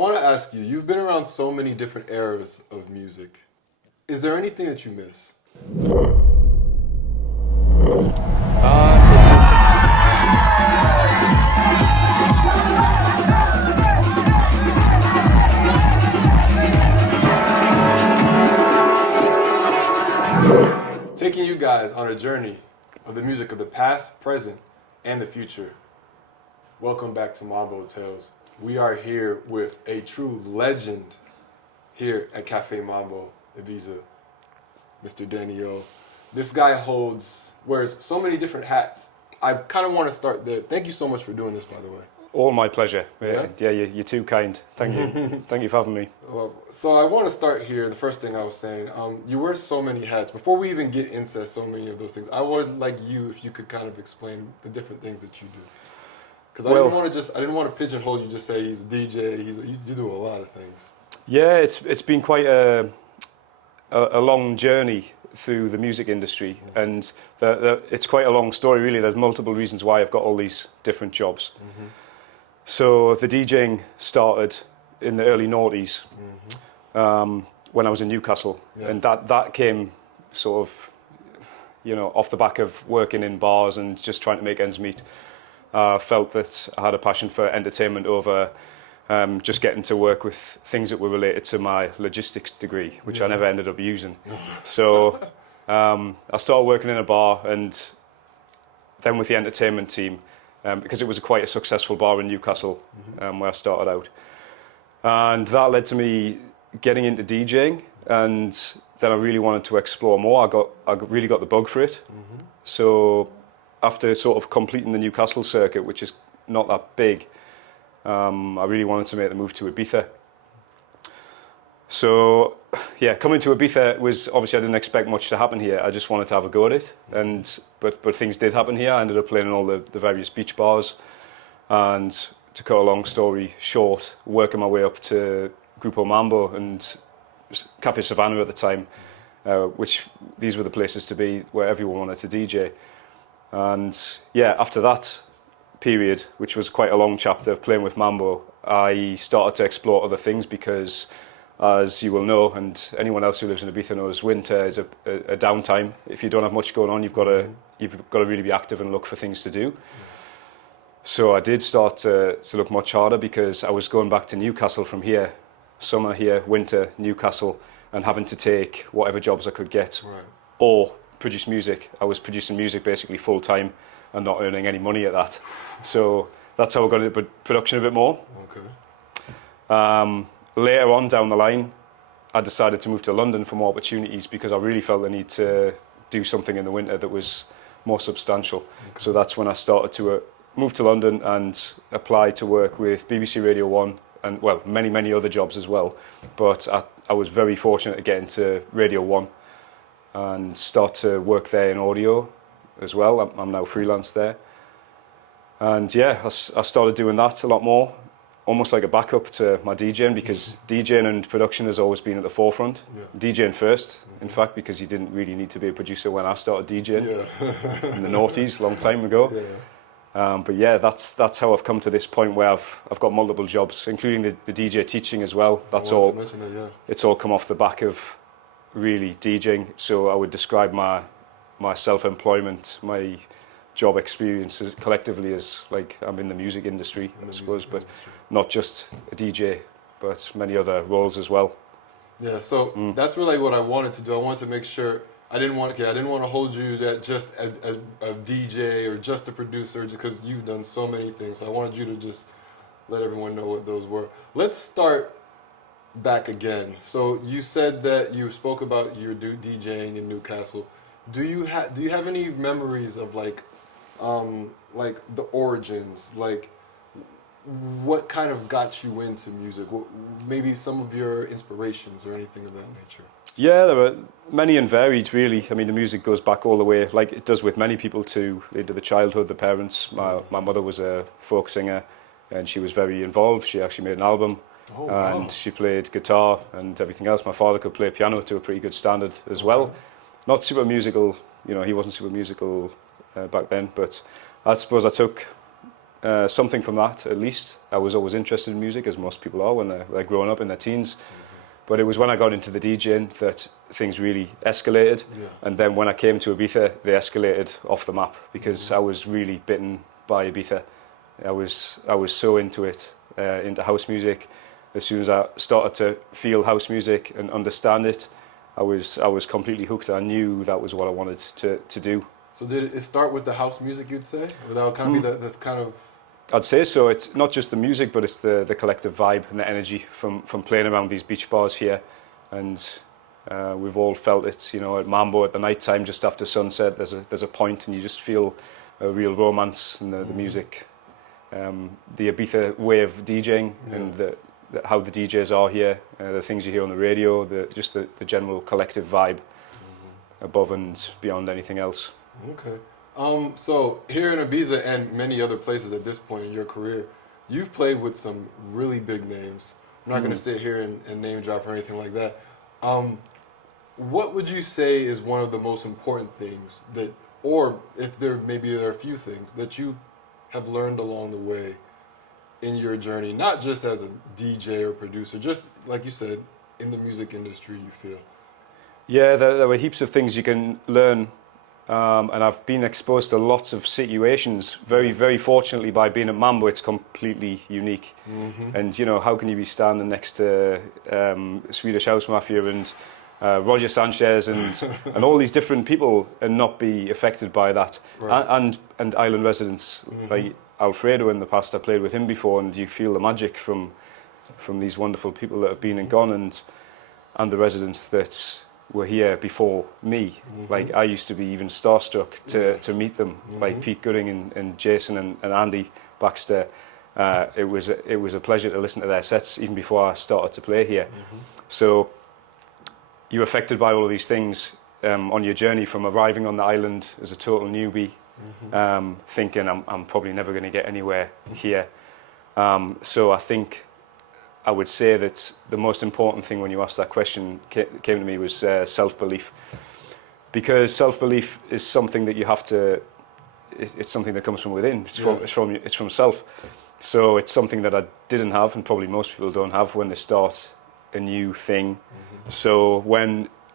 I want to ask you, you've been around so many different eras of music. Is there anything that you miss? Taking you guys on a journey of the music of the past, present, and the future. Welcome back to Mambo Tales. We are here with a true legend here at Café Mambo Ibiza, Mr. Daniel. This guy wears so many different hats. I kind of want to start there. Thank you so much for doing this, by the way. All my pleasure. Yeah, you're too kind. Thank you. Thank you for having me. Well, so I want to start here. The first thing I was saying, you wear so many hats. Before we even get into so many of those things, I would like you, if you could kind of explain the different things that you do. Because I didn't want to pigeonhole you. Just say he's a DJ. You do a lot of things. Yeah, it's been quite a long journey through the music industry, and it's quite a long story. Really, there's multiple reasons why I've got all these different jobs. Mm-hmm. So the DJing started in the early noughties when I was in Newcastle, and that came sort of, off the back of working in bars and just trying to make ends meet. Felt that I had a passion for entertainment over just getting to work with things that were related to my logistics degree, which I never ended up using. So I started working in a bar, and then with the entertainment team, because it was quite a successful bar in Newcastle where I started out. And that led to me getting into DJing, and then I really wanted to explore more. I really got the bug for it. Mm-hmm. So after sort of completing the Newcastle circuit, which is not that big, I really wanted to make the move to Ibiza. So yeah, coming to Ibiza was, obviously I didn't expect much to happen here. I just wanted to have a go at it, but things did happen here. I ended up playing in all the various beach bars, and to cut a long story short, working my way up to Grupo Mambo and Café Savannah at the time, which these were the places to be where everyone wanted to DJ. And yeah, after that period, which was quite a long chapter of playing with Mambo, I started to explore other things because, as you will know, and anyone else who lives in Ibiza knows, winter is a downtime. If you don't have much going on, you've got to really be active and look for things to do. So I did start to look much harder because I was going back to Newcastle from here, summer here, winter, Newcastle, and having to take whatever jobs I could get, or produce music. I was producing music basically full time and not earning any money at that. So that's how I got into production a bit more. Okay. Later on down the line, I decided to move to London for more opportunities because I really felt the need to do something in the winter that was more substantial. Okay. So that's when I started to move to London and apply to work with BBC Radio 1 and, well, many other jobs as well. But I was very fortunate to get into Radio 1 and start to work there in audio as well. I'm now freelance there. And yeah, I started doing that a lot more, almost like a backup to my DJing, because DJing and production has always been at the forefront. DJing first, in fact, because you didn't really need to be a producer when I started DJing in the noughties, long time ago. But yeah, that's how I've come to this point where I've got multiple jobs, including the DJ teaching as well. That's all. It's all come off the back of really DJing. So I would describe my self-employment, my job experiences collectively as like I'm in the music industry, I suppose, but not just a DJ, but many other roles as well. Yeah, so that's really what I wanted to do. I wanted to make sure I didn't want to hold you at just a DJ or just a producer, because you've done so many things. So I wanted you to just let everyone know what those were. Let's start back again. So you said that you spoke about your DJing in Newcastle. Do you have any memories of like the origins, like what kind of got you into music? Maybe some of your inspirations or anything of that nature. Yeah, there were many and varied, really. I mean, the music goes back all the way, like it does with many people, into the childhood, the parents. My mother was a folk singer, and she was very involved. She actually made an album, and she played guitar and everything else. My father could play piano to a pretty good standard as well. Not super musical, he wasn't super musical back then, but I suppose I took something from that at least. I was always interested in music, as most people are when they're growing up in their teens. But it was when I got into the DJing that things really escalated. Yeah. And then when I came to Ibiza, they escalated off the map because I was really bitten by Ibiza. I was so into it, into house music. As soon as I started to feel house music and understand it, I was completely hooked. I knew that was what I wanted to do. So did it start with the house music, you'd say? Or that would kind of be the kind of... I'd say so. It's not just the music, but it's the collective vibe and the energy from playing around these beach bars here. And we've all felt it, you know, at Mambo at the night time, just after sunset, there's a point and you just feel a real romance in the music. The Ibiza way of DJing and how the DJs are here, the things you hear on the radio, just the general collective vibe above and beyond anything else. Okay. So here in Ibiza and many other places at this point in your career, you've played with some really big names. I'm not going to sit here and name drop or anything like that. What would you say is one of the most important things that, or if there are a few things that you have learned along the way in your journey, not just as a DJ or producer, just like you said, in the music industry, you feel? Yeah, there were heaps of things you can learn. And I've been exposed to lots of situations. Very, very fortunately, by being at Mambo, it's completely unique. And you know, how can you be standing next to Swedish House Mafia and Roger Sanchez and all these different people and not be affected by that? Right. And island residents like Alfredo in the past. I played with him before, and you feel the magic from these wonderful people that have been and gone, and the residents that were here before me. Like I used to be even starstruck to meet them, like Pete Gooding and Jason and Andy Baxter. It was a pleasure to listen to their sets even before I started to play here. So you're affected by all of these things on your journey from arriving on the island as a total newbie, thinking I'm probably never going to get anywhere here. So I think I would say that the most important thing when you asked that question came to me was self-belief, because self-belief is something that you have to. It's something that comes from within. It's from self. So it's something that I didn't have, and probably most people don't have when they start a new thing. So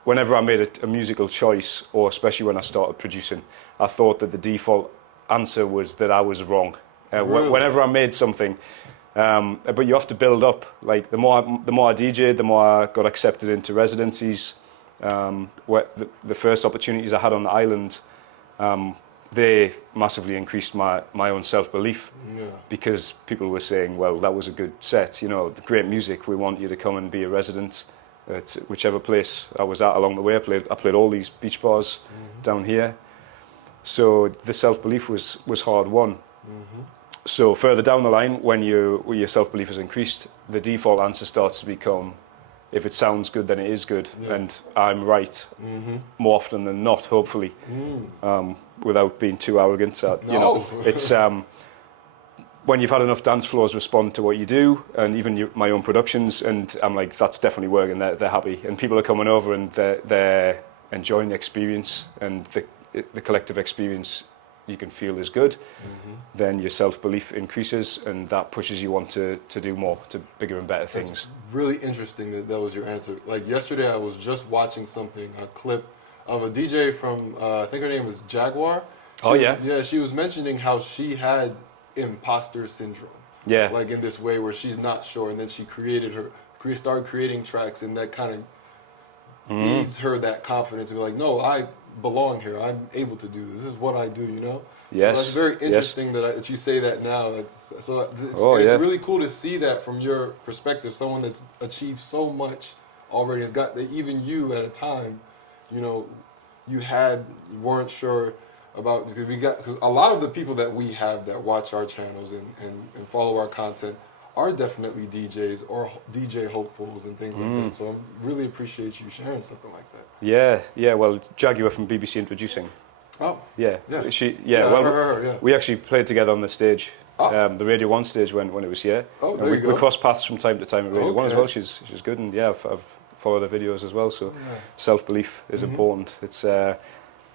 whenever I made a musical choice, or especially when I started producing, I thought that the default answer was that I was wrong. Really? Whenever I made something. But you have to build up. Like the more I DJ'd, the more I got accepted into residencies. Where the first opportunities I had on the island, they massively increased my own self-belief, because people were saying, "Well, that was a good set. You know, great music. We want you to come and be a resident at whichever place I was at along the way." I played all these beach bars down here, so the self-belief was hard won. So further down the line, when your self-belief has increased, the default answer starts to become, if it sounds good, then it is good, and I'm right more often than not, hopefully, without being too arrogant. You know, it's when you've had enough dance floors respond to what you do, and even my own productions, and I'm like, that's definitely working. They're happy, and people are coming over and they're enjoying the experience, and the collective experience you can feel is good, then your self-belief increases, and that pushes you on to do more, to bigger and better things. That's really interesting that was your answer. Like yesterday I was just watching a clip of a DJ from, I think her name was Jaguar. Yeah, she was mentioning how she had imposter syndrome. Yeah. Like in this way where she's not sure, and then she started creating tracks, and that kind of feeds her that confidence and be like, no, I belong here. I'm able to do this. This is what I do, you know? Yes. So that's very interesting that you say that now. It's really cool to see that from your perspective, someone that's achieved so much already, has got that even you at a time, you know, you weren't sure about, because a lot of the people that we have that watch our channels and follow our content are definitely DJs or DJ hopefuls and things like that. So I really appreciate you sharing something like that. Yeah. Well, Jaguar from BBC Introducing. Oh. Yeah. We actually played together on the stage, the Radio 1 stage when it was here. Oh, there you go. We cross paths from time to time at Radio 1 as well. She's good, and I've followed her videos as well. So self-belief is important. It's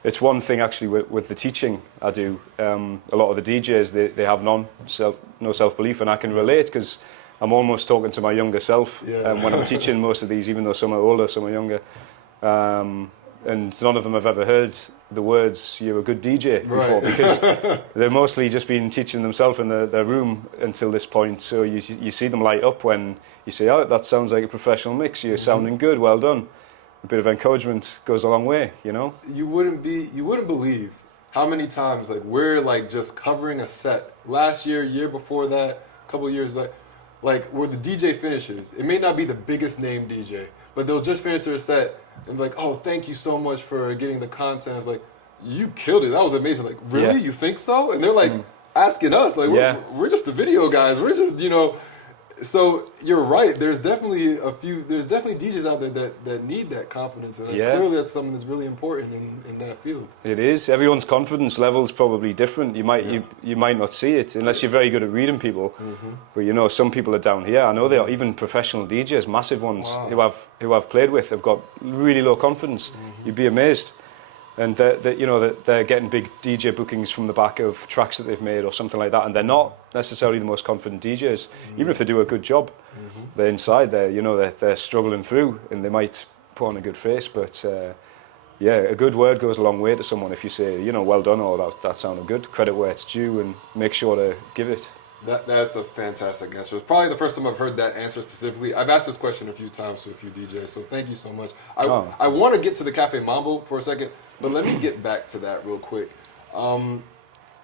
it's one thing actually with the teaching I do. A lot of the DJs, they have no self-belief, and I can relate because I'm almost talking to my younger self when I'm teaching most of these, even though some are older, some are younger. And none of them have ever heard the words "you're a good DJ" before, because they've mostly just been teaching themselves in their room until this point. So you see them light up when you say, "Oh, that sounds like a professional mix. You're sounding good. Well done." A bit of encouragement goes a long way, you know. You wouldn't believe how many times like we're like just covering a set. Last year before that, a couple of years back, like where the DJ finishes. It may not be the biggest name DJ, but they'll just finish their set and be like, "Oh, thank you so much for getting the content." It's like, "You killed it. That was amazing." Like, really? You think so? And they're like asking us, like, we're just the video guys. We're just, you know. So you're right. There's definitely DJs out there that need that confidence, and clearly that's something that's really important in that field. It is. Everyone's confidence level is probably different. You might not see it unless you're very good at reading people. But you know, some people are down here. I know they are. Even professional DJs, massive ones who I've played with, have got really low confidence. You'd be amazed. And they're getting big DJ bookings from the back of tracks that they've made or something like that, and they're not necessarily the most confident DJs. Even if they do a good job, they're inside there. You know, they're struggling through, and they might put on a good face. But a good word goes a long way to someone. If you say, you know, "Well done," or "That sounded good," credit where it's due, and make sure to give it. That's a fantastic answer. It's probably the first time I've heard that answer specifically. I've asked this question a few times to a few DJs, so thank you so much. I want to get to the Café Mambo for a second, but let me get back to that real quick.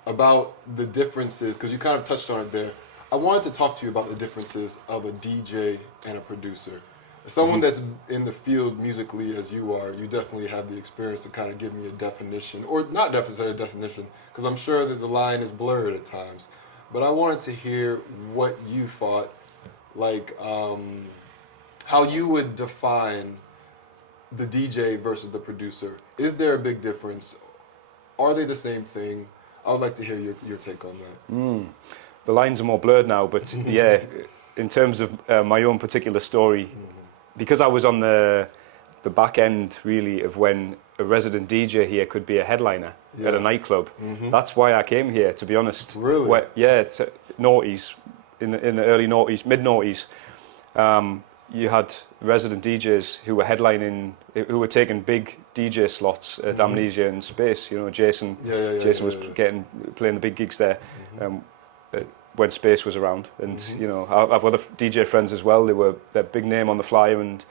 About the differences, because you kind of touched on it there. I wanted to talk to you about the differences of a DJ and a producer. As someone that's in the field musically as you are, you definitely have the experience to kind of give me a definition, or not necessarily a definition, because I'm sure that the line is blurred at times. But I wanted to hear what you thought, like how you would define the DJ versus the producer. Is there a big difference? Are they the same thing? I would like to hear your take on that. The lines are more blurred now, but yeah, in terms of my own particular story, because I was on the back end really of when a resident DJ here could be a headliner at a nightclub. That's why I came here, to be honest. Really? It's noughties, in the early noughties, mid noughties. You had resident DJs who were headlining, who were taking big DJ slots at Amnesia and Space. You know, Jason was playing the big gigs there when Space was around. And you know, I've other DJ friends as well. They're big name on the flyer and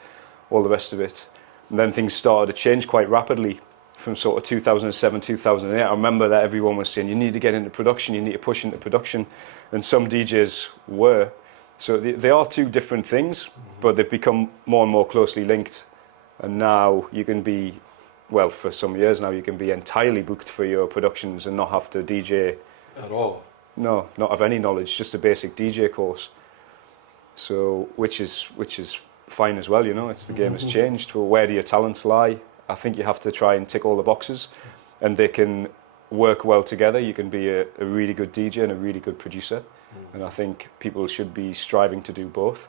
all the rest of it. And then things started to change quite rapidly from sort of 2007, 2008. I remember that everyone was saying, you need to get into production, you need to push into production. And some DJs were. So they are two different things, but they've become more and more closely linked. And now you can be, well, for some years now, you can be entirely booked for your productions and not have to DJ. At all? No, not have any knowledge, just a basic DJ course. So, which is fine as well, you know, the game has changed. Well, where do your talents lie? I think you have to try and tick all the boxes, and they can work well together. You can be a really good DJ and a really good producer, and I think people should be striving to do both,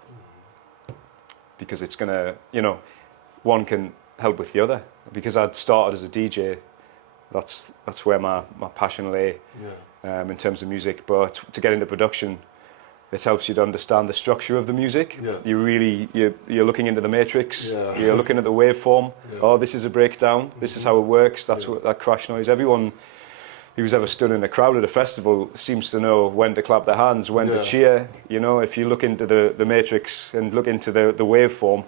because it's gonna, you know, one can help with the other. Because I'd started as a DJ, that's where my passion lay, in terms of music. But to get into production, it helps you to understand the structure of the music. Yes. You're looking into the matrix. You're looking at the waveform. Oh, this is a breakdown. This is how it works. That's what that crash noise. Everyone who's ever stood in a crowd at a festival seems to know when to clap their hands, when to cheer. You know, if you look into the matrix and look into the waveform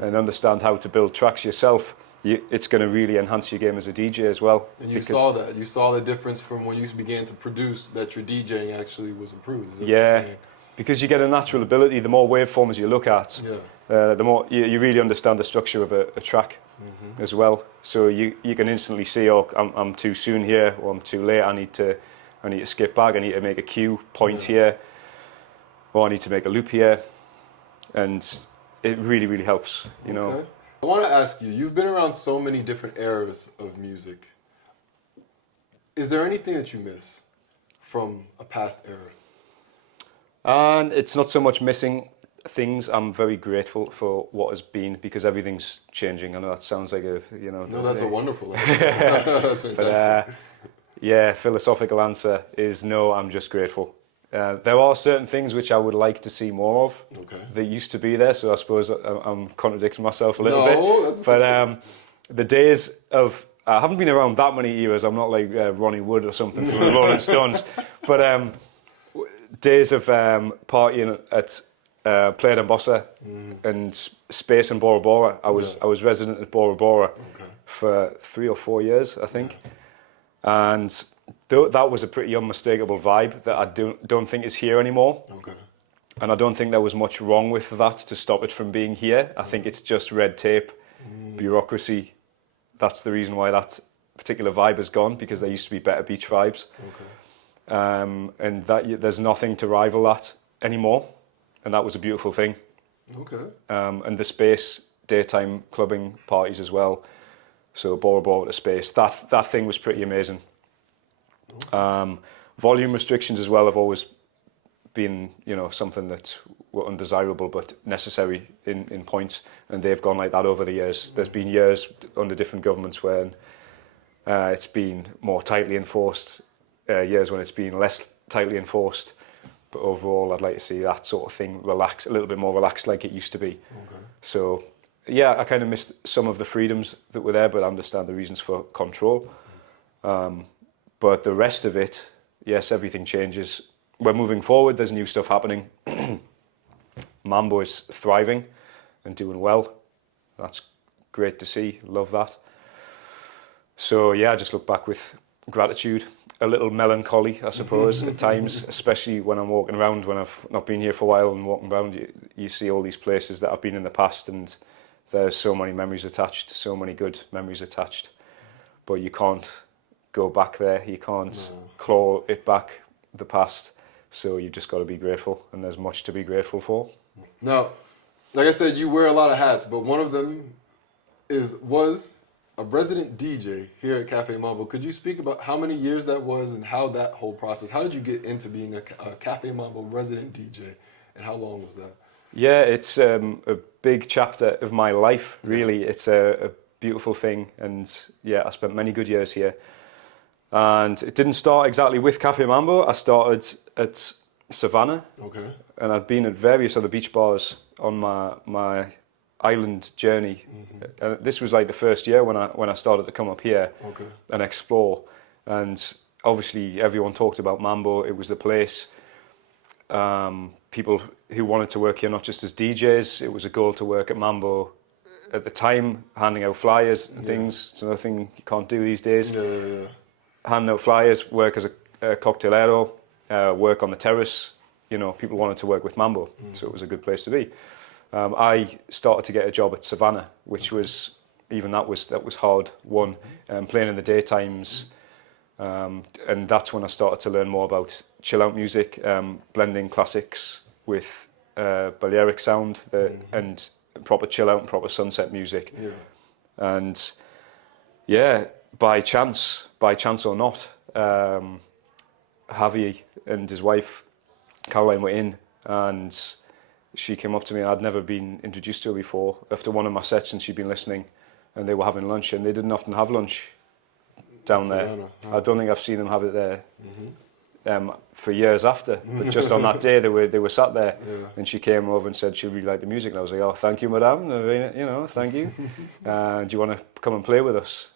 and understand how to build tracks yourself, it's going to really enhance your game as a DJ as well. And you saw that. You saw the difference from when you began to produce, that your DJing actually was improved. Is that what you're saying? Because you get a natural ability. The more waveforms you look at, the more you really understand the structure of a track as well. So you can instantly see, oh, I'm too soon here, or I'm too late. I need to skip back. I need to make a cue point here, or I need to make a loop here, and it really, really helps. You know. I want to ask you. You've been around so many different eras of music. Is there anything that you miss from a past era? And it's not so much missing. things, I'm very grateful for what has been, because everything's changing. I know that sounds like a, you know. No, that's a wonderful answer. That's fantastic. But yeah, philosophical answer is no, I'm just grateful. There are certain things which I would like to see more of that used to be there, so I suppose I'm contradicting myself a little bit. But the days of, I haven't been around that many eras, I'm not like Ronnie Wood or something from the Rolling Stones, but days of partying at Playa d'Embossa and Space in Bora Bora. I was resident at Bora Bora for 3 or 4 years, I think. And that was a pretty unmistakable vibe that I don't think is here anymore. And I don't think there was much wrong with that to stop it from being here. I think it's just red tape, bureaucracy. That's the reason why that particular vibe has gone, because there used to be better beach vibes. And that there's nothing to rival that anymore. And that was a beautiful thing. And the Space daytime clubbing parties as well. So Bora Bora to Space, that thing was pretty amazing. Volume restrictions as well have always been, you know, something that were undesirable but necessary in points, and they've gone like that over the years. There's been years under different governments when it's been more tightly enforced, years when it's been less tightly enforced. But overall, I'd like to see that sort of thing relax, a little bit more relaxed like it used to be. So yeah, I kind of missed some of the freedoms that were there, but I understand the reasons for control. But the rest of it, yes, everything changes. We're moving forward, there's new stuff happening. Mambo is thriving and doing well. That's great to see, love that. So yeah, I just look back with gratitude, a little melancholy, I suppose, at times, especially when I'm walking around, when I've not been here for a while and walking around, you see all these places that I've been in the past, and there's so many memories attached, so many good memories attached. But you can't go back there, you can't claw it back, the past. So you've just got to be grateful, and there's much to be grateful for. Now, like I said, you wear a lot of hats, but one of them was a resident DJ here at Café Mambo. Could you speak about how many years that was and how that whole process, how did you get into being a Café Mambo resident DJ, and how long was that? Yeah, it's a big chapter of my life, really. It's a beautiful thing, and yeah, I spent many good years here. And it didn't start exactly with Café Mambo. I started at Savannah, and I'd been at various other beach bars on my island journey. And this was like the first year when I started to come up here and explore. And obviously everyone talked about Mambo. It was the place. People who wanted to work here, not just as DJs. It was a goal to work at Mambo at the time, handing out flyers and things. It's another thing you can't do these days. Handing out flyers, work as a cocktailero, work on the terrace. You know, people wanted to work with Mambo, so it was a good place to be. I started to get a job at Savannah, which was, even that was hard won, playing in the daytimes, and that's when I started to learn more about chill out music, blending classics with Balearic sound, and proper chill out and proper sunset music. And yeah, by chance or not, Javi and his wife Caroline were in, and she came up to me, and I'd never been introduced to her before, after one of my sets, and she'd been listening, and they were having lunch, and they didn't often have lunch down there. I don't think I've seen them have it there for years after, but just on that day they were sat there, and she came over and said she really liked the music, and I was like, oh, thank you, madame, you know, thank you. Do you want to come and play with us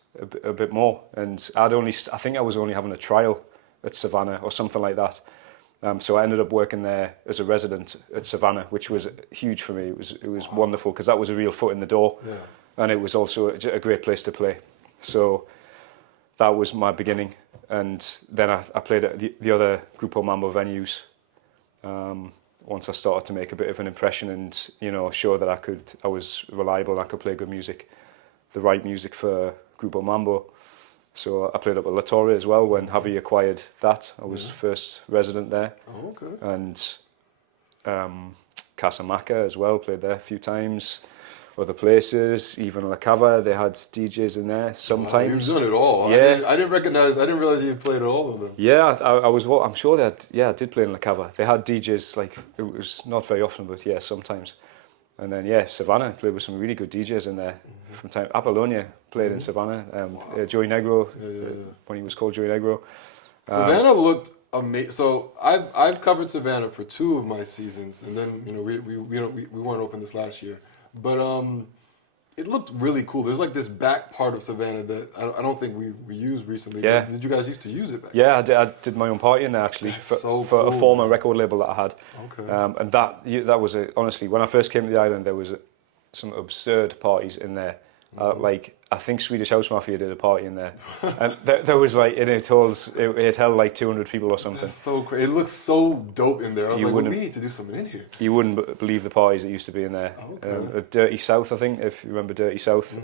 a bit more? And I think I was only having a trial at Savannah or something like that. So I ended up working there as a resident at Savannah, which was huge for me. It was wonderful, because that was a real foot in the door, and it was also a great place to play. So that was my beginning, and then I played at the other Grupo Mambo venues. Once I started to make a bit of an impression, and you know, show that I was reliable and I could play good music, the right music for Grupo Mambo. So I played up at La Torre as well when Javi acquired that. I was first resident there. And Casamaca as well, played there a few times. other places, even La Cava, they had DJs in there sometimes. You've done it all. Yeah. I didn't realize you had played all of them. Yeah, I was. I'm sure they had. Yeah, I did play in La Cava. They had DJs like it was not very often, but yeah, sometimes. And then yeah, Savannah played with some really good DJs in there from time. Apollonia played in Savannah. Joey Negro when he was called Joey Negro. Savannah looked amazing. So I've covered Savannah for 2 of my seasons, and then we weren't open this last year, but it looked really cool. There's like this back part of Savannah that I don't think we used recently. Yeah. Did you guys used to use it back Yeah, I did my own party in there actually for cool. a former record label that I had. Okay. And that was honestly, when I first came to the island, there was some absurd parties in there. Like I think Swedish House Mafia did a party in there, and there was like it held like 200 people or something. That's so crazy. It looks so dope in there. I was You like, well, we wouldn't- need to do something in here. You wouldn't believe the parties that used to be in there. Okay. Dirty South, I think, if you remember Dirty South.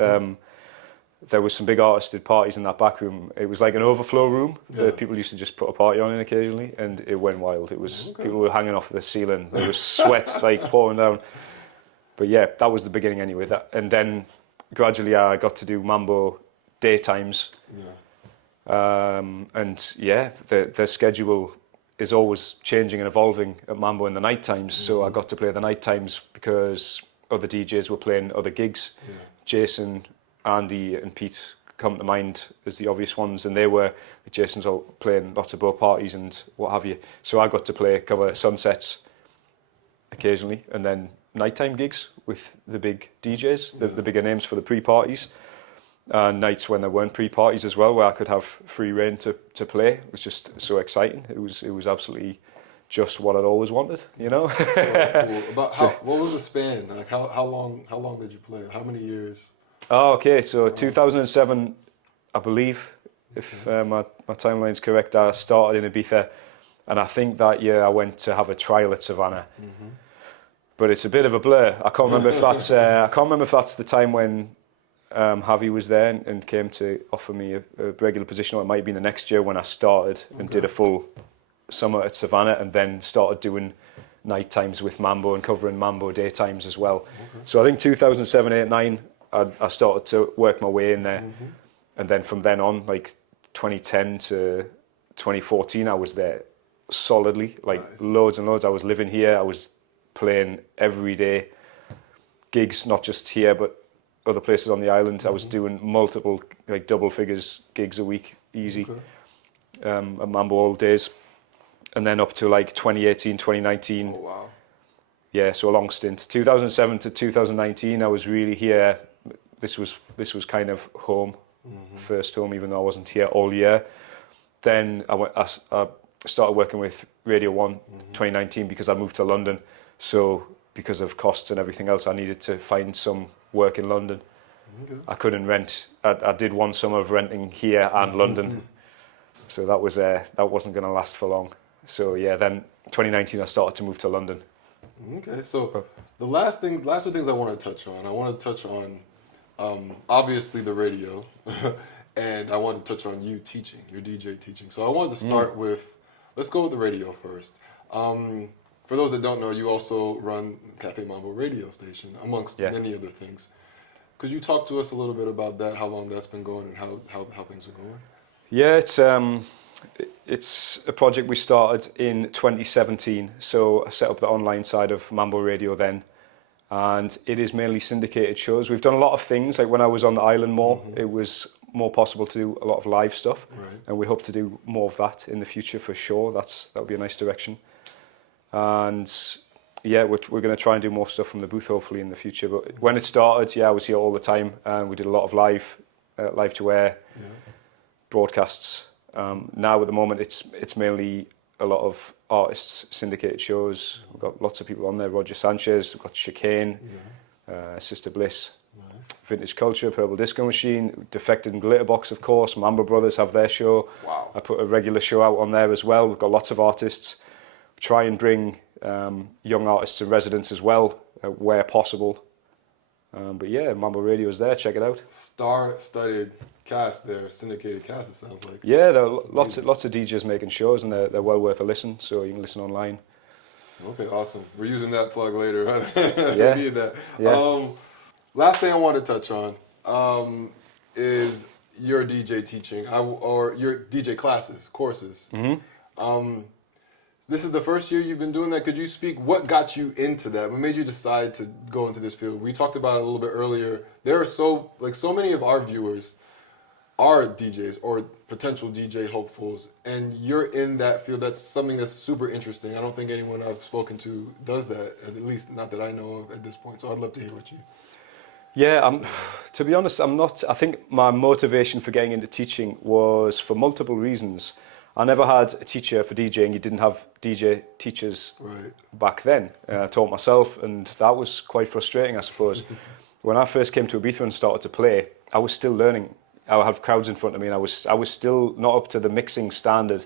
There was some big artists did parties in that back room. It was like an overflow room that people used to just put a party on in occasionally, and it went wild. It was people were hanging off the ceiling. There was sweat like pouring down. But yeah, that was the beginning anyway. And then gradually I got to do Mambo daytimes. Yeah. And yeah, the schedule is always changing and evolving at Mambo in the night times. So I got to play the night times because other DJs were playing other gigs. Yeah. Jason, Andy and Pete come to mind as the obvious ones, and Jason's all playing lots of boat parties and what have you. So I got to cover sunsets occasionally, and then nighttime gigs with the big DJs, the bigger names for the pre-parties, and nights when there weren't pre-parties as well, where I could have free reign to play. It was just so exciting. It was absolutely just what I'd always wanted, you know. So cool. What was the span? Like how long did you play? How many years? Oh, okay. So 2007, I believe, if my timeline's correct, I started in Ibiza, and I think that year I went to have a trial at Savannah. But it's a bit of a blur. I can't remember if that's the time when Javi was there and came to offer me a regular position, or it might have been the next year when I started and did a full summer at Savannah, and then started doing night times with Mambo and covering Mambo daytimes as well. So I think 2007, 8, 9, I started to work my way in there, and then from then on, like 2010 to 2014, I was there solidly, like loads and loads. I was living here. I was playing every day, gigs, not just here, but other places on the island. I was doing multiple, like double figures gigs a week, easy, at Mambo all days. And then up to like 2018, 2019. Oh, wow. Yeah, so a long stint. 2007 to 2019, I was really here. This was kind of home, first home, even though I wasn't here all year. Then I started working with Radio 1 2019 because I moved to London. So because of costs and everything else, I needed to find some work in London. I couldn't rent. I did one summer of renting here and London. So that wasn't going to last for long. So yeah, then 2019 I started to move to London. Okay, so the last two things I want to touch on. I want to touch on obviously the radio, and I want to touch on you teaching, your DJ teaching. So I wanted to start with, let's go with the radio first. For those that don't know, you also run Café Mambo radio station, amongst many other things. Could you talk to us a little bit about that, how long that's been going and how things are going? Yeah, it's a project we started in 2017. So I set up the online side of Mambo Radio then, and it is mainly syndicated shows. We've done a lot of things, like when I was on the island more, it was more possible to do a lot of live stuff, and we hope to do more of that in the future for sure. That would be a nice direction. And yeah, we're going to try and do more stuff from the booth hopefully in the future. But when it started, I was here all the time, and we did a lot of live to air broadcasts. Now at the moment, it's mainly a lot of artists, syndicated shows. We've got lots of people on there. Roger Sanchez, we've got Chicane, Sister Bliss, Vintage Culture, Purple Disco Machine, Defected and Glitterbox, of course. Mambo Brothers have their show. Wow. I put a regular show out on there as well. We've got lots of artists. Try and bring young artists and residents as well, where possible. But yeah, Mambo Radio is there. Check it out. Star-studded cast there, syndicated cast. It sounds like. Yeah, there are lots of DJs making shows, and they're well worth a listen. So you can listen online. Okay, awesome. We're using that plug later. Yeah. We need that. Yeah. Last thing I want to touch on is your DJ teaching or your DJ classes, courses. This is the first year you've been doing that. Could you speak? What got you into that? What made you decide to go into this field? We talked about it a little bit earlier. There are so many of our viewers are DJs or potential DJ hopefuls, and you're in that field. That's something that's super interesting. I don't think anyone I've spoken to does that, at least not that I know of at this point. So I'd love to hear what you. Yeah, to be honest, I'm not. I think my motivation for getting into teaching was for multiple reasons. I never had a teacher for DJing. You didn't have DJ teachers back then. I taught myself, and that was quite frustrating, I suppose. When I first came to Ibiza and started to play, I was still learning. I would have crowds in front of me, and I was still not up to the mixing standard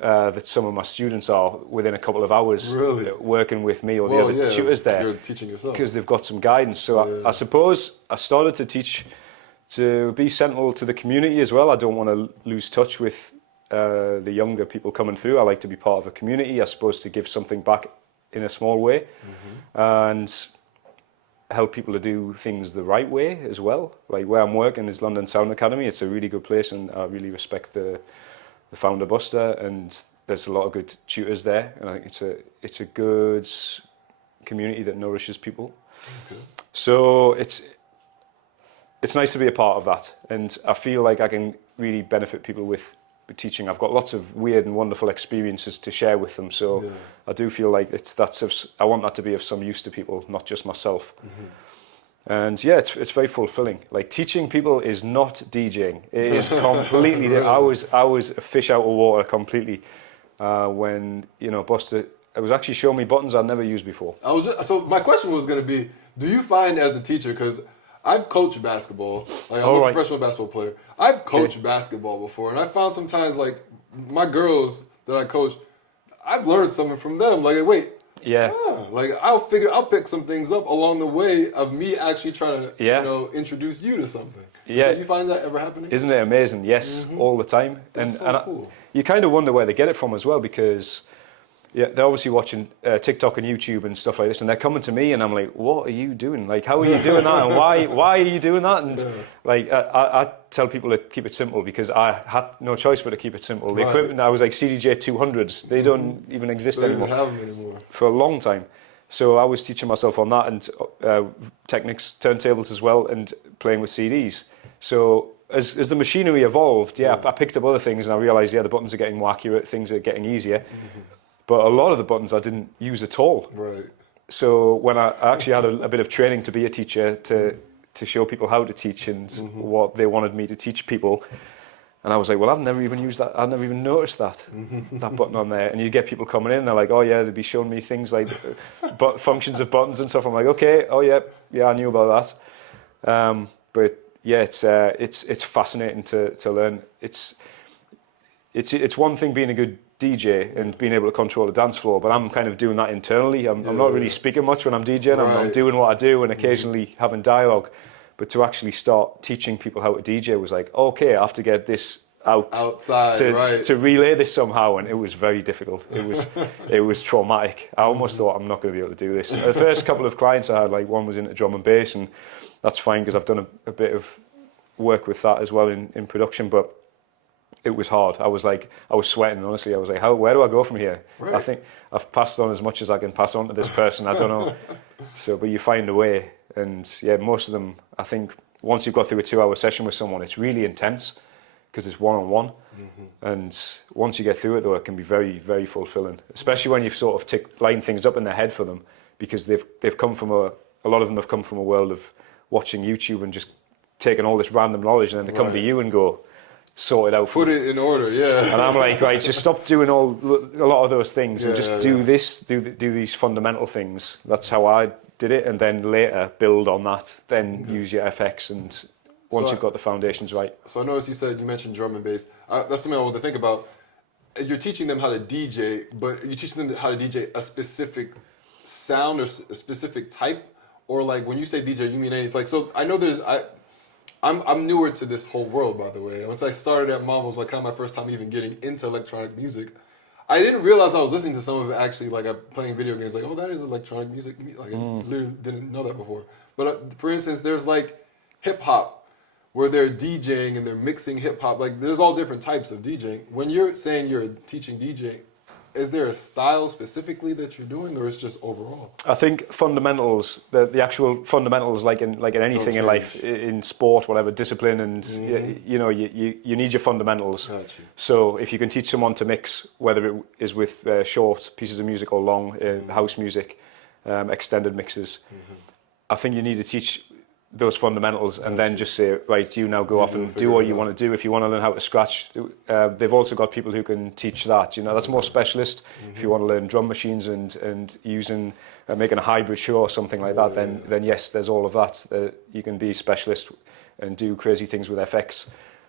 that some of my students are within a couple of hours working with me or the other tutors there. You're teaching yourself. Because they've got some guidance. So I suppose I started to teach to be central to the community as well. I don't want to lose touch with the younger people coming through. I like to be part of a community, I suppose, to give something back in a small way and help people to do things the right way as well. Like where I'm working is London Sound Academy. It's a really good place, and I really respect the founder Buster, and there's a lot of good tutors there, and I think it's a good community that nourishes people. So it's nice to be a part of that, and I feel like I can really benefit people with teaching. I've got lots of weird and wonderful experiences to share with them, so I do feel like I want that to be of some use to people, not just myself. And yeah, it's very fulfilling. Like teaching people is not DJing. It is completely different. I was a fish out of water completely when Buster. It was actually showing me buttons I'd never used before. So my question was going to be, do you find as a teacher, because I've coached basketball, like I'm a professional basketball player. I've coached basketball before, and I found sometimes like my girls that I coach, I've learned something from them. Like, wait, like I'll pick some things up along the way of me actually trying to introduce you to something. Yeah, so you find that ever happening? Isn't it amazing? Yes, all the time. That's cool. You kind of wonder where they get it from as well, because they're obviously watching TikTok and YouTube and stuff like this, and they're coming to me, and I'm like, "What are you doing? Like, how are you doing that? And why are you doing that?" And like, I tell people to keep it simple, because I had no choice but to keep it simple. The equipment, I was like CDJ 200s. They don't even exist anymore. They don't have them anymore for a long time. So I was teaching myself on that, and Technics turntables as well, and playing with CDs. So as the machinery evolved, I picked up other things, and I realised the buttons are getting more accurate, things are getting easier. But a lot of the buttons I didn't use at all. Right. So when I actually had a bit of training to be a teacher, to show people how to teach and what they wanted me to teach people, and I was like, well, I've never even used that. I've never even noticed that button on there. And you get people coming in, they're like, oh yeah, they'd be showing me things like functions of buttons and stuff. I'm like, okay, oh yeah, I knew about that. But yeah, it's fascinating to learn. It's one thing being a good DJ and being able to control the dance floor, but I'm kind of doing that internally. I'm not really speaking much when I'm DJing. I'm doing what I do and occasionally having dialogue. But to actually start teaching people how to DJ was like, okay, I have to get this outside to relay this somehow, and it was very difficult. It was traumatic. I almost thought I'm not going to be able to do this. The first couple of clients I had, like one was into drum and bass, and that's fine because I've done a bit of work with that as well in production, but it was hard. I was sweating, honestly. I was like, where do I go from here? Right. I think I've passed on as much as I can pass on to this person. I don't know. But you find a way. And yeah, most of them, I think, once you've got through a 2-hour session with someone, it's really intense because it's one-on-one. And once you get through it, though, it can be very, very fulfilling, especially when you've sort of lined things up in their head for them, because they've come from a lot of them have come from a world of watching YouTube and just taking all this random knowledge, and then they come to you and go, sort it out for Put it in order, And I'm like, right, just stop doing a lot of those things and just do this, do these fundamental things. That's how I did it, and then later build on that, then use your FX, and once you've got the foundations right. So I noticed you mentioned drum and bass. That's something I want to think about. You're teaching them how to DJ, but you're teaching them how to DJ a specific sound or a specific type, or like when you say DJ, you mean any? It's like, so I know I'm newer to this whole world, by the way. Once I started at Mambo, it was like kind of my first time even getting into electronic music. I didn't realize I was listening to some of it actually, like I'm playing video games, like, oh, that is electronic music. Like I literally didn't know that before. But for instance, there's like hip hop where they're DJing and they're mixing hip hop. Like there's all different types of DJing. When you're saying you're teaching DJing, is there a style specifically that you're doing, or it's just overall? I think fundamentals, the actual fundamentals, like in anything in life, in sport, whatever discipline, and you know, you need your fundamentals. Got you. So if you can teach someone to mix, whether it is with short pieces of music or long house music, extended mixes, I think you need to teach those fundamentals and then just say, right, you now go off and do what you want to do. If you want to learn how to scratch, they've also got people who can teach that. You know, that's more specialist. If you want to learn drum machines and using making a hybrid show or something like that, then yes, there's all of that. You can be specialist and do crazy things with FX.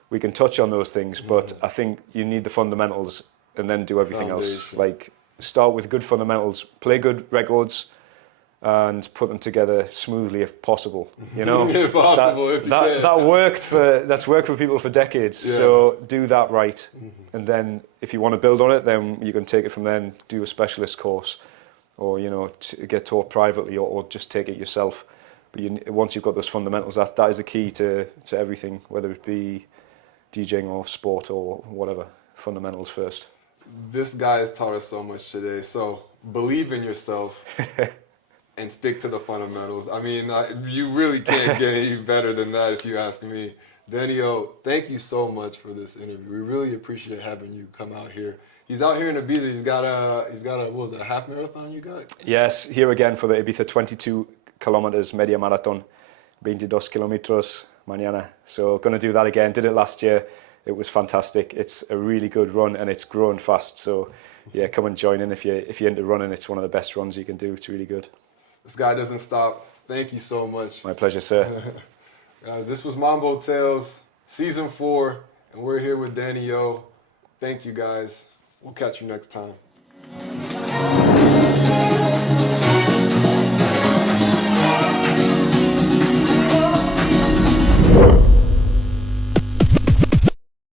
We can touch on those things, but I think you need the fundamentals and then do everything else. Like start with good fundamentals, play good records, and put them together smoothly if possible. You know, if possible, if you can. That's worked for people for decades. Yeah. So do that right, and then if you want to build on it, then you can take it from there and do a specialist course, or you know, get taught privately, or just take it yourself. But once you've got those fundamentals, that is the key to everything, whether it be DJing or sport or whatever. Fundamentals first. This guy has taught us so much today. So believe in yourself. And stick to the fundamentals. I mean, you really can't get any better than that if you ask me. Danny-O, thank you so much for this interview. We really appreciate having you come out here. He's out here in Ibiza. He's got a what was it, a half marathon you got? Yes, here again for the Ibiza 22 kilometers media marathon, 22 kilómetros mañana. So going to do that again. Did it last year. It was fantastic. It's a really good run and it's growing fast. So yeah, come and join in if you're into running. It's one of the best runs you can do. It's really good. This guy doesn't stop. Thank you so much. My pleasure, sir. Guys, this was Mambo Tales, Season 4, and we're here with Danny-O. Thank you, guys. We'll catch you next time.